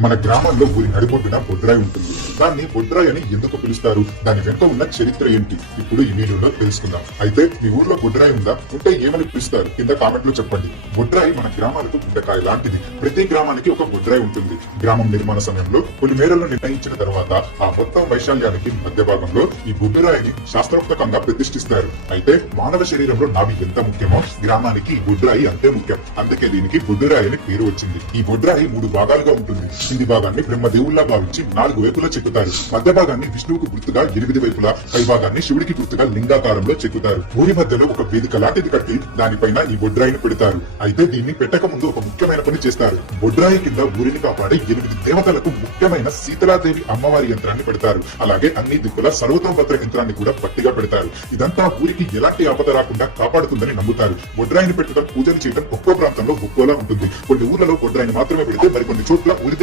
మన గ్రామంలో ఊరి నడిబొడ్డున బొడ్రాయి ఉంటుంది. దాన్ని బొడ్రాయి అని ఎందుకు పిలుస్తారు, దాని వెనుక ఉన్న చరిత్ర ఏంటి, ఇప్పుడు ఈ వీడియోలో తెలుసుకుందాం. అయితే మీ ఊర్లో బొడ్రాయి ఉందా, ఉంటే ఏమని పిలుస్తారు కింద కామెంట్ లో చెప్పండి. బొడ్రాయి మన గ్రామాలకు గుండెకాయ లాంటిది. ప్రతి గ్రామానికి ఒక బొడ్రాయి ఉంటుంది. గ్రామం నిర్మాణ సమయంలో కొన్ని మేరలను నిర్ణయించిన తర్వాత ఆ మొత్తం వైశాల్యానికి మధ్య భాగంలో ఈ బొడ్రాయిని శాస్త్రోక్తకంగా ప్రతిష్ఠిస్తారు. అయితే మానవ శరీరంలో నాభి ఎంత ముఖ్యమో గ్రామానికి ఈ బొడ్రాయి అంతే ముఖ్యం. అందుకే దీనికి బొడ్రాయి అని పేరు వచ్చింది. ఈ బొడ్రాయి 3 భాగాలుగా ఉంటుంది. కింది భాగాన్ని బ్రహ్మదేవుల్లా భావించి 4 వైపులా చెక్కుతారు. మధ్య భాగాన్ని విష్ణువుకు గుర్తుగా 8 వైపులా, పై భాగాన్ని శివుడికి గుర్తుగా లింగాకారంలో చెక్కుతారు. ఊరి మధ్యలో ఒక వేదిక లాంటిది కట్టి దానిపైన ఈ బొడ్రాయిని పెడతారు. అయితే దీన్ని పెట్టక ముందు ఒక ముఖ్యమైన పని చేస్తారు. బొడ్రాయి కింద ఊరిని కాపాడే 8 దేవతలకు ముఖ్యమైన సీతలాదేవి అమ్మవారి యంత్రాన్ని పెడతారు. అలాగే అన్ని దిక్కుల సర్వతోభద్ర యంత్రాన్ని కూడా పట్టిగా పెడతారు. ఇదంతా ఊరికి ఎలాంటి ఆపద రాకుండా కాపాడుతుందని నమ్ముతారు. బొడ్రాయిని పెట్టడం, పూజలు చేయడం ఒక్కో ప్రాంతంలో ఒక్కోలా ఉంటుంది. కొన్ని ఊర్లలో బొడ్రాయిని మాత్రమే పెడితే మరికొన్ని చోట్ల ఊరి